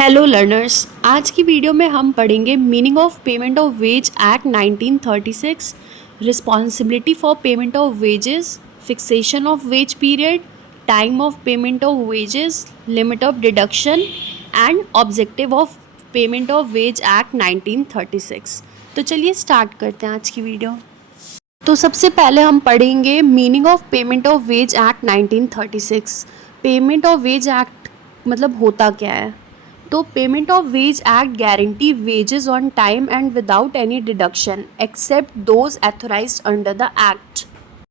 Hello learners, आज की video में हम पढ़ेंगे meaning of payment of wage act 1936, responsibility for payment of wages, fixation of wage period, time of payment of wages, limit of deduction and objective of payment of wage act 1936। तो चलिए start करते हैं आज की video. तो सबसे पहले हम पढ़ेंगे meaning of payment of wage act 1936। Payment of wage act मतलब होता क्या है। तो payment of wage act guarantee wages on time and without any deduction except those authorised under the act.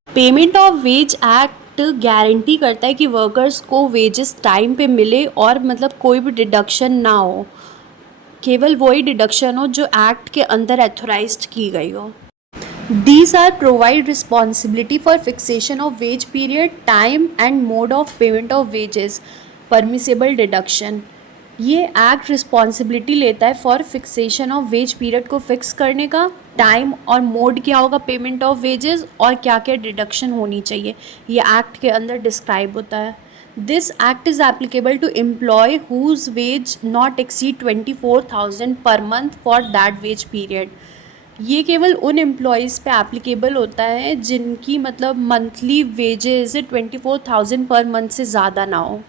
Payment of wage act guarantee करता है कि workers को wages time पे मिले और मतलब कोई भी डिडक्शन ना हो, केवल वही डिडक्शन हो जो एक्ट के अंदर एथोराइज्ड की गई हो। These are provide responsibility for fixation of wage period, time and mode of payment of wages, permissible deduction। ये एक्ट रिस्पॉन्सिबिलिटी लेता है for fixation of wage period को फिक्स करने का, टाइम और मोड क्या होगा पेमेंट ऑफ वेजेस और क्या क्या डिडक्शन होनी चाहिए, ये एक्ट के अंदर डिस्क्राइब होता है। This act is applicable to employ whose wage not exceed 24,000 per month for that wage period. ये केवल उन एम्प्लॉयज़ पे एप्लीकेबल होता है जिनकी मतलब मंथली वेजेस 24,000 पर मंथ से ज़्यादा ना हो।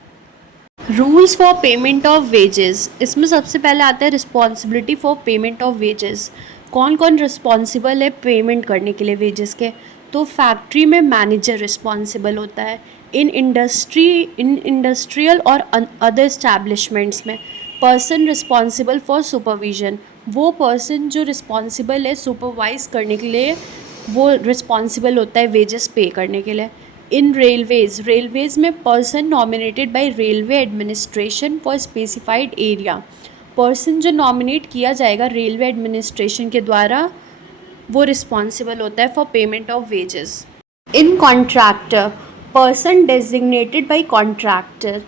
Rules for payment of wages, इसमें सबसे पहले आता है responsibility for payment of wages. कौन कौन रिस्पॉन्सिबल है पेमेंट करने के लिए वेजेस के। तो फैक्ट्री में मैनेजर रिस्पॉन्सिबल होता है। इन इंडस्ट्रियल और अदर इस्टेब्लिशमेंट्स में पर्सन रिस्पॉन्सिबल फॉर सुपरविजन, वो पर्सन जो रिस्पॉन्सिबल है सुपरवाइज करने के लिए, वो रिस्पॉन्सिबल होता है वेजेस पे करने के लिए। इन रेलवेज़ में person nominated by railway administration for specified area, person जो नॉमिनेट किया जाएगा रेलवे एडमिनिस्ट्रेशन के द्वारा वो रिस्पॉन्सिबल होता है for payment of wages. In contractor, person designated by contractor,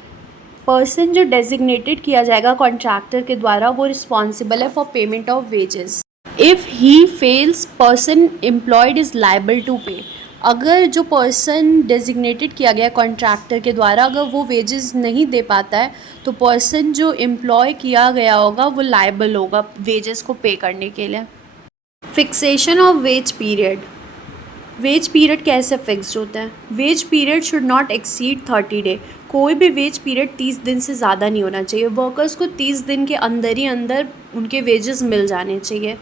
person जो डेजिग्नेटेड किया जाएगा कॉन्ट्रैक्टर के द्वारा वो रिस्पॉन्सिबल है for payment of wages. If he fails, person employed is liable to pay. अगर जो पर्सन डेजिग्नेटेड किया गया कॉन्ट्रैक्टर के द्वारा अगर वो वेजेस नहीं दे पाता है तो पर्सन जो एम्प्लॉय किया गया होगा वो लायबल होगा वेजेस को पे करने के लिए। Fixation of wage period, wage period कैसे फिक्स्ड होता है। Wage period should not exceed 30 day, कोई भी वेज पीरियड 30 दिन से ज़्यादा नहीं होना चाहिए। वर्कर्स को 30 दिन के अंदर ही अंदर उनके वेजेस मिल जाने चाहिए।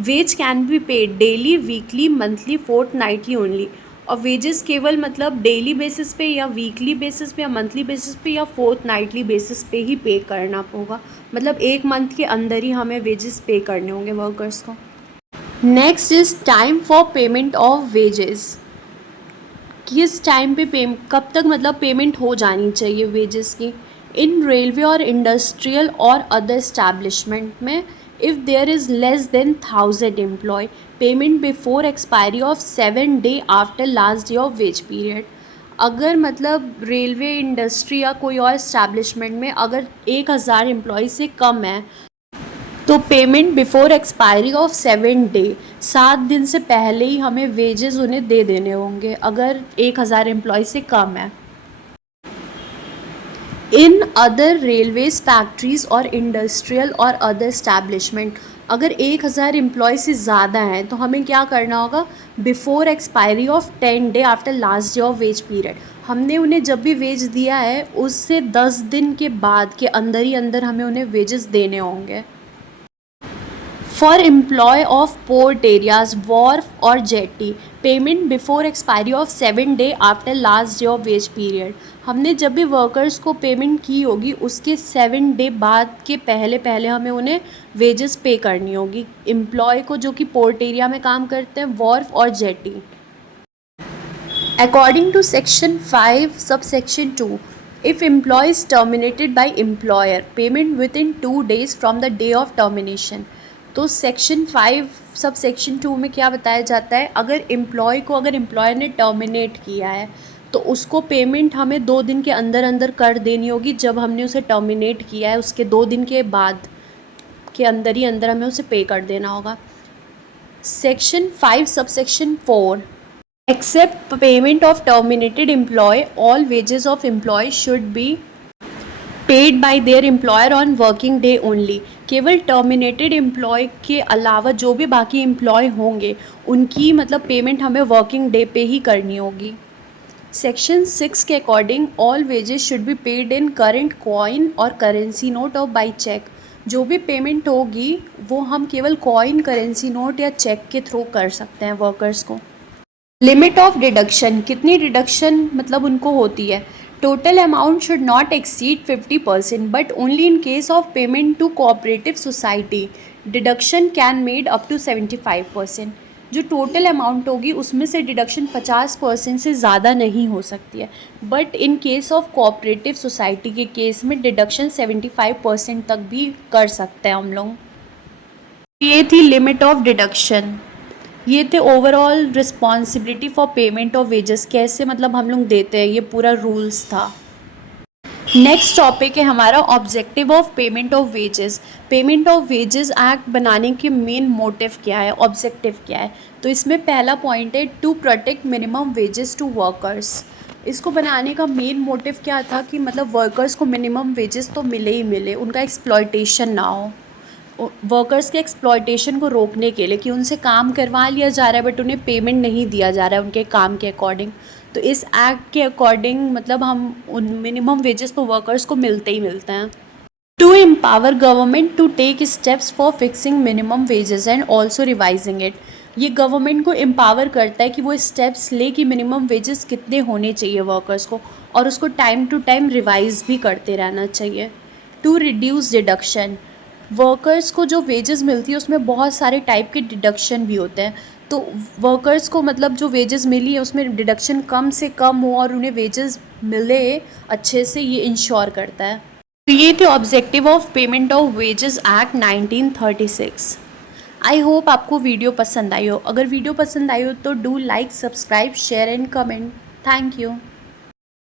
Veg can be paid daily, weekly, monthly, fortnightly only. और वेजेस केवल मतलब डेली बेसिस पे या वीकली बेसिस पे या मंथली बेसिस पे या फोर्टनाइटली बेसिस पे ही पे करना होगा, मतलब एक मंथ के अंदर ही हमें वेजेस पे करने होंगे वर्कर्स को। Next is time for payment of wages, किस टाइम पे कब तक मतलब पेमेंट हो जानी चाहिए वेजेस की। इन रेलवे और इंडस्ट्रियल और अदर इस्टेब्लिशमेंट में if there is less than 1000 employ, payment before expiry of 7 day after last day of wage period. अगर मतलब रेलवे इंडस्ट्री या कोई और इस्टेब्लिशमेंट में अगर 1000 एम्प्लॉय से कम है तो payment before expiry of 7 day, 7 दिन से पहले ही हमें वेजेस उन्हें दे देने होंगे अगर 1000 एम्प्लॉय से कम है। इन अदर रेलवेज, फैक्ट्रीज और इंडस्ट्रियल और अदर इस्टेब्लिशमेंट, अगर 1000 एम्प्लॉय से ज़्यादा हैं तो हमें क्या करना होगा, before expiry of 10 day after last day of wage period, हमने उन्हें जब भी वेज दिया है उससे 10 दिन के बाद के अंदर ही अंदर हमें उन्हें वेजेस देने होंगे। For employ of port areas, wharf और jetty, payment before expiry of 7 day after last day of wage period, हमने जब भी वर्कर्स को पेमेंट की होगी उसके 7 डे बाद के पहले पहले हमें उन्हें वेजेस पे करनी होगी, एम्प्लॉय को जो कि पोर्ट एरिया में काम करते हैं, वॉर्फ और jetty. According to section 5 sub section 2, if employee is terminated by employer, payment within 2 days from the day of termination। तो सेक्शन 5 सब सेक्शन 2 में क्या बताया जाता है, अगर एम्प्लॉय को अगर एम्प्लॉयर ने टर्मिनेट किया है तो उसको पेमेंट हमें 2 दिन के अंदर अंदर कर देनी होगी। जब हमने उसे टर्मिनेट किया है उसके 2 दिन के बाद के अंदर ही अंदर हमें उसे पे कर देना होगा। Section 5 sub section 4, except payment of terminated employ, all wages of employ should be paid by their employer on working day only. केवल टर्मिनेटेड एम्प्लॉय के अलावा जो भी बाकी एम्प्लॉय होंगे उनकी मतलब पेमेंट हमें वर्किंग डे पे ही करनी होगी। सेक्शन 6 के according all wages should be paid in current coin और करेंसी नोट और बाई चेक। जो भी पेमेंट होगी वो हम केवल कॉइन, करेंसी नोट या चेक के थ्रू कर सकते हैं वर्कर्स को। लिमिट ऑफ डिडक्शन, कितनी डिडक्शन मतलब उनको होती है। Total amount should not exceed 50% but only in case of payment to cooperative society deduction can made up to 75%। जो टोटल अमाउंट होगी उसमें से डिडक्शन 50% से ज़्यादा नहीं हो सकती है, but in case of cooperative society के केस में डिडक्शन 75% तक भी कर सकते हैं हम लोग। ये थी लिमिट ऑफ डिडक्शन। ये थे overall responsibility for payment of wages, कैसे मतलब हम लोग देते हैं, ये पूरा रूल्स था। नेक्स्ट टॉपिक है हमारा objective of payment of wages. Payment of wages act बनाने के मेन मोटिव क्या है, ऑब्जेक्टिव क्या है। तो इसमें पहला पॉइंट है to protect minimum wages to workers. इसको बनाने का मेन मोटिव क्या था कि मतलब वर्कर्स को मिनिमम वेजेस तो मिले ही मिले, उनका एक्सप्लॉयटेशन ना हो। वर्कर्स के एक्सप्लॉयटेशन को रोकने के लिए कि उनसे काम करवा लिया जा रहा है बट उन्हें पेमेंट नहीं दिया जा रहा है उनके काम के अकॉर्डिंग, तो इस एक्ट के अकॉर्डिंग मतलब हम उन मिनिमम वेजेस तो वर्कर्स को मिलते ही मिलते हैं। To empower government to take steps for fixing minimum wages and also revising it. ये गवर्नमेंट को एम्पावर करता है कि वो स्टेप्स ले कि मिनिमम वेजेस कितने होने चाहिए वर्कर्स को, और उसको टाइम टू टाइम रिवाइज भी करते रहना चाहिए। टू रिड्यूस डिडक्शन, वर्कर्स को जो वेजेस मिलती है उसमें बहुत सारे टाइप के डिडक्शन भी होते हैं, तो वर्कर्स को मतलब जो वेजेस मिली है उसमें डिडक्शन कम से कम हो और उन्हें वेजेस मिले अच्छे से, ये इंश्योर करता है। तो ये थे objective of payment of wages act 1936। I hope आपको वीडियो पसंद आई हो। अगर वीडियो पसंद आई हो तो do like, subscribe, share and comment. Thank you.